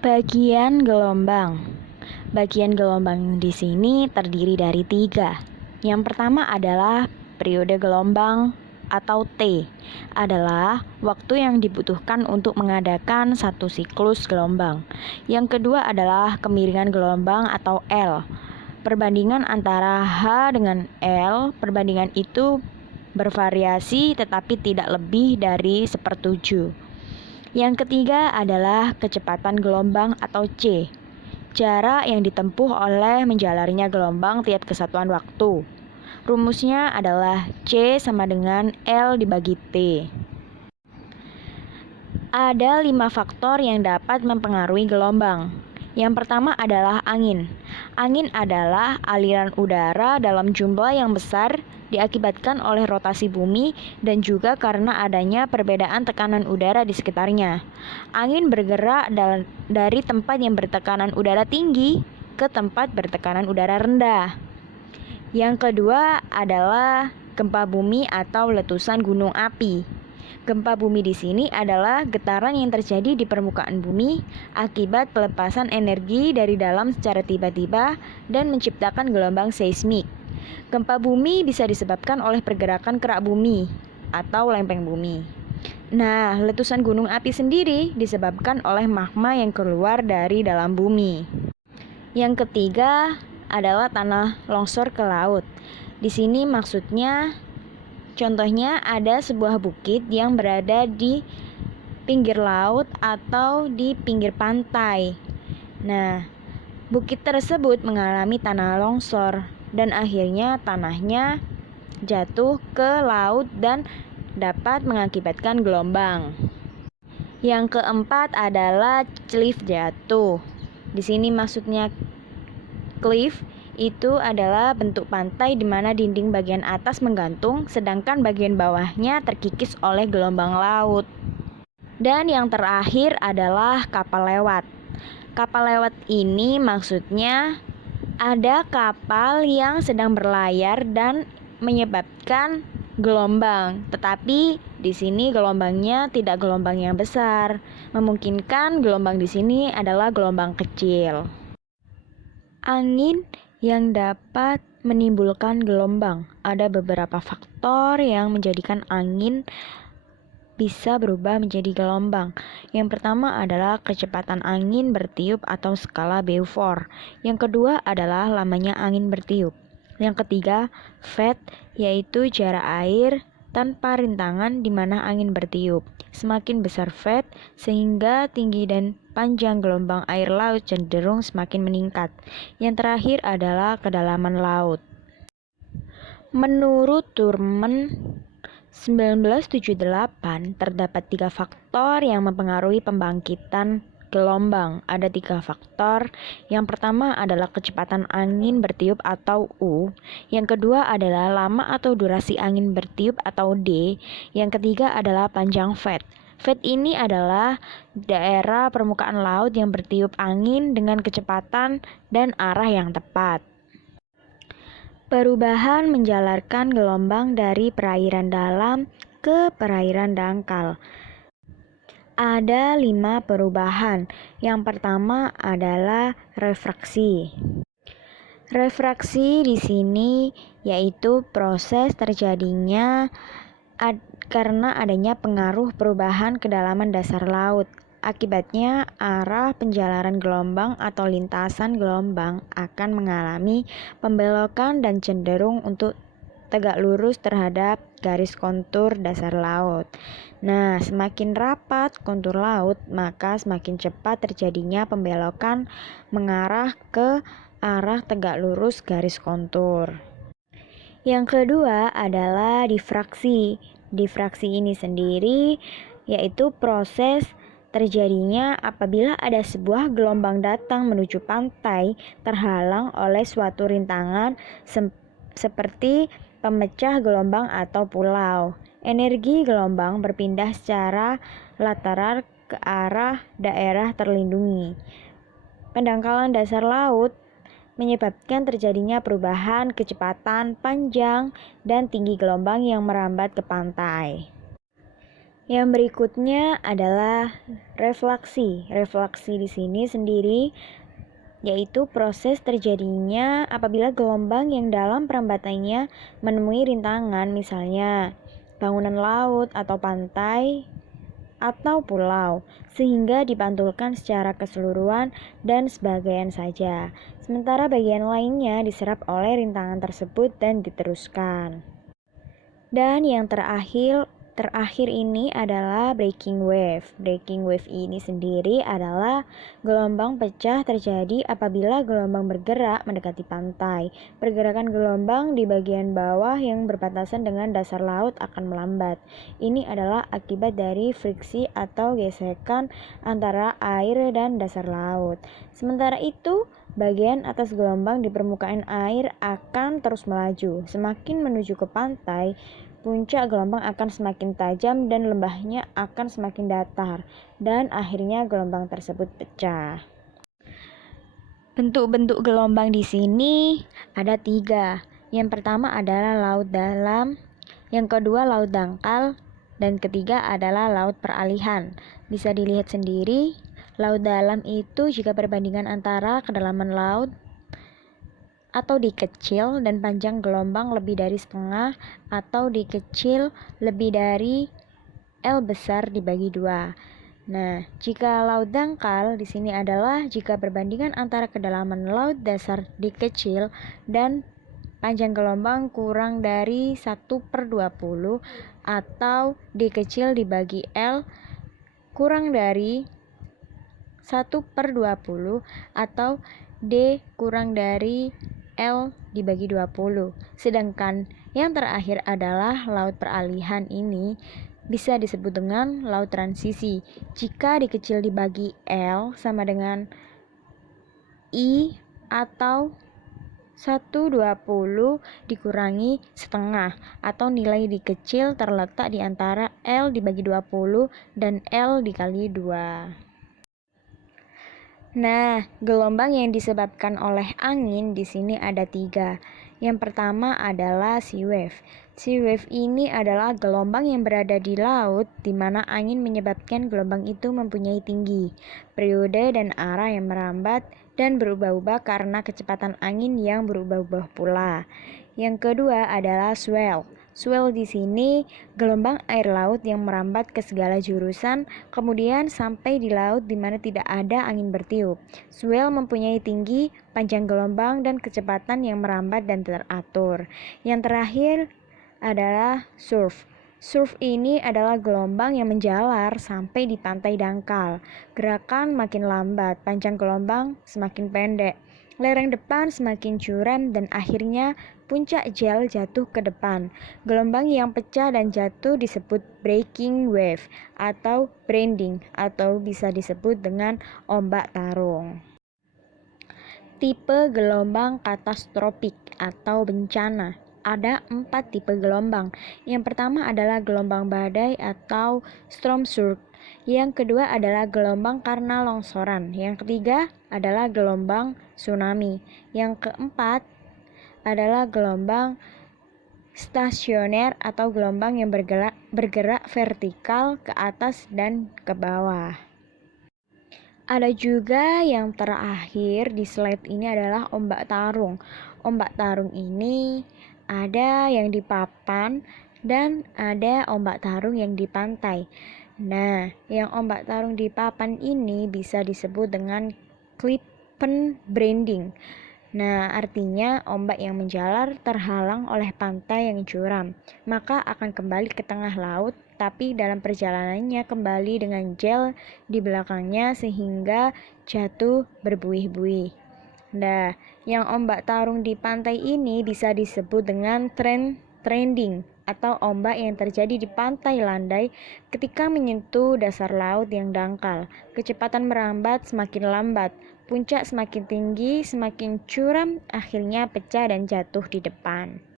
Bagian gelombang. Bagian gelombang di sini terdiri dari 3. Yang pertama adalah periode gelombang atau T, adalah waktu yang dibutuhkan untuk mengadakan satu siklus gelombang. Yang kedua adalah kemiringan gelombang atau L. Perbandingan antara H dengan L, perbandingan itu bervariasi tetapi tidak lebih dari 1/7. Yang ketiga adalah kecepatan gelombang atau C, jarak yang ditempuh oleh menjalarnya gelombang tiap kesatuan waktu. Rumusnya adalah C sama dengan L dibagi T. Ada 5 faktor yang dapat mempengaruhi gelombang. Yang pertama adalah angin. Angin adalah aliran udara dalam jumlah yang besar diakibatkan oleh rotasi bumi dan juga karena adanya perbedaan tekanan udara di sekitarnya. Angin bergerak dari tempat yang bertekanan udara tinggi ke tempat bertekanan udara rendah. Yang kedua adalah gempa bumi atau letusan gunung api. Gempa bumi di sini adalah getaran yang terjadi di permukaan bumi akibat pelepasan energi dari dalam secara tiba-tiba dan menciptakan gelombang seismik. Gempa bumi bisa disebabkan oleh pergerakan kerak bumi atau lempeng bumi. Nah, letusan gunung api sendiri disebabkan oleh magma yang keluar dari dalam bumi. Yang ketiga adalah tanah longsor ke laut. Di sini maksudnya contohnya ada sebuah bukit yang berada di pinggir laut atau di pinggir pantai. Nah, bukit tersebut mengalami tanah longsor dan akhirnya tanahnya jatuh ke laut dan dapat mengakibatkan gelombang. Yang keempat adalah cliff jatuh. Di sini maksudnya cliff itu adalah bentuk pantai di mana dinding bagian atas menggantung, sedangkan bagian bawahnya terkikis oleh gelombang laut. Dan yang terakhir adalah kapal lewat. Kapal lewat ini maksudnya ada kapal yang sedang berlayar dan menyebabkan gelombang, tetapi di sini gelombangnya tidak gelombang yang besar. Memungkinkan gelombang di sini adalah gelombang kecil. Angin yang dapat menimbulkan gelombang. Ada beberapa faktor yang menjadikan angin bisa berubah menjadi gelombang. Yang pertama adalah kecepatan angin bertiup atau skala Beaufort. Yang kedua adalah lamanya angin bertiup. Yang ketiga, VET, yaitu jarak air tanpa rintangan di mana angin bertiup. Semakin besar VET, sehingga tinggi dan panjang gelombang air laut cenderung semakin meningkat. Yang terakhir adalah kedalaman laut. Menurut Thurman 1978, terdapat 3 faktor yang mempengaruhi pembangkitan gelombang. Ada 3 faktor. Yang pertama adalah kecepatan angin bertiup atau U. Yang kedua adalah lama atau durasi angin bertiup atau D. Yang ketiga adalah panjang VET. VET ini adalah daerah permukaan laut yang bertiup angin dengan kecepatan dan arah yang tepat. Perubahan menjalarkan gelombang dari perairan dalam ke perairan dangkal. Ada 5 perubahan. Yang pertama adalah refraksi. Refraksi di sini yaitu proses terjadinya karena adanya pengaruh perubahan kedalaman dasar laut. Akibatnya, arah penjalaran gelombang atau lintasan gelombang akan mengalami pembelokan dan cenderung untuk tegak lurus terhadap garis kontur dasar laut. Nah, semakin rapat kontur laut, maka semakin cepat terjadinya pembelokan mengarah ke arah tegak lurus garis kontur. Yang kedua adalah difraksi. Difraksi ini sendiri yaitu proses terjadinya apabila ada sebuah gelombang datang menuju pantai terhalang oleh suatu rintangan seperti pemecah gelombang atau pulau. Energi gelombang berpindah secara lateral ke arah daerah terlindungi. Pendangkalan dasar laut menyebabkan terjadinya perubahan kecepatan, panjang, dan tinggi gelombang yang merambat ke pantai. Yang berikutnya adalah refleksi. Refleksi di sini sendiri yaitu proses terjadinya apabila gelombang yang dalam perambatannya menemui rintangan, misalnya bangunan laut atau pantai atau pulau, sehingga dipantulkan secara keseluruhan dan sebagian saja. Sementara bagian lainnya diserap oleh rintangan tersebut dan diteruskan. Dan yang terakhir ini adalah breaking wave. Breaking wave ini sendiri adalah gelombang pecah terjadi apabila gelombang bergerak mendekati pantai. Pergerakan gelombang di bagian bawah yang berbatasan dengan dasar laut akan melambat. Ini adalah akibat dari friksi atau gesekan antara air dan dasar laut. Sementara itu, bagian atas gelombang di permukaan air akan terus melaju. Semakin menuju ke pantai, puncak gelombang akan semakin tajam dan lembahnya akan semakin datar, dan akhirnya gelombang tersebut pecah. Bentuk-bentuk gelombang di sini ada 3. Yang pertama adalah laut dalam, yang kedua laut dangkal, dan ketiga adalah laut peralihan. Bisa dilihat sendiri, laut dalam itu jika perbandingan antara kedalaman laut atau dikecil dan panjang gelombang lebih dari setengah, atau dikecil lebih dari L besar dibagi 2. Nah, jika laut dangkal di sini adalah jika perbandingan antara kedalaman laut dasar dikecil dan panjang gelombang kurang dari 1/20, atau dikecil dibagi L kurang dari 1/20, atau D kurang dari L dibagi 20. Sedangkan yang terakhir adalah laut peralihan ini bisa disebut dengan laut transisi. Jika dikecil dibagi L sama dengan I, atau 1/20 dikurangi setengah, atau nilai dikecil terletak di antara L dibagi 20 dan L dikali 2. Nah, gelombang yang disebabkan oleh angin di sini ada 3. Yang pertama adalah sea wave. Sea wave ini adalah gelombang yang berada di laut, di mana angin menyebabkan gelombang itu mempunyai tinggi, periode dan arah yang merambat dan berubah-ubah karena kecepatan angin yang berubah-ubah pula. Yang kedua adalah swell. Swell di sini gelombang air laut yang merambat ke segala jurusan, kemudian sampai di laut di mana tidak ada angin bertiup. Swell mempunyai tinggi, panjang gelombang, dan kecepatan yang merambat dan teratur. Yang terakhir adalah surf. Surf ini adalah gelombang yang menjalar sampai di pantai dangkal. Gerakan makin lambat, panjang gelombang semakin pendek. Lereng depan semakin curam dan akhirnya puncak gel jatuh ke depan. Gelombang yang pecah dan jatuh disebut breaking wave atau branding, atau bisa disebut dengan ombak tarung. Tipe gelombang katastrofik atau bencana. Ada 4 tipe gelombang. Yang pertama adalah gelombang badai atau storm surge. Yang kedua adalah gelombang karena longsoran. Yang ketiga adalah gelombang tsunami. Yang keempat adalah gelombang stasioner atau gelombang yang bergerak vertikal ke atas dan ke bawah. Ada juga yang terakhir di slide ini adalah ombak tarung. Ombak tarung ini ada yang di papan dan ada ombak tarung yang di pantai. Nah, yang ombak tarung di papan ini bisa disebut dengan klippen branding. Nah, artinya ombak yang menjalar terhalang oleh pantai yang curam, maka akan kembali ke tengah laut, tapi dalam perjalanannya kembali dengan gel di belakangnya sehingga jatuh berbuih-buih. Nah, yang ombak tarung di pantai ini bisa disebut dengan trending atau ombak yang terjadi di pantai landai ketika menyentuh dasar laut yang dangkal. Kecepatan merambat semakin lambat, puncak semakin tinggi, semakin curam, akhirnya pecah dan jatuh di depan.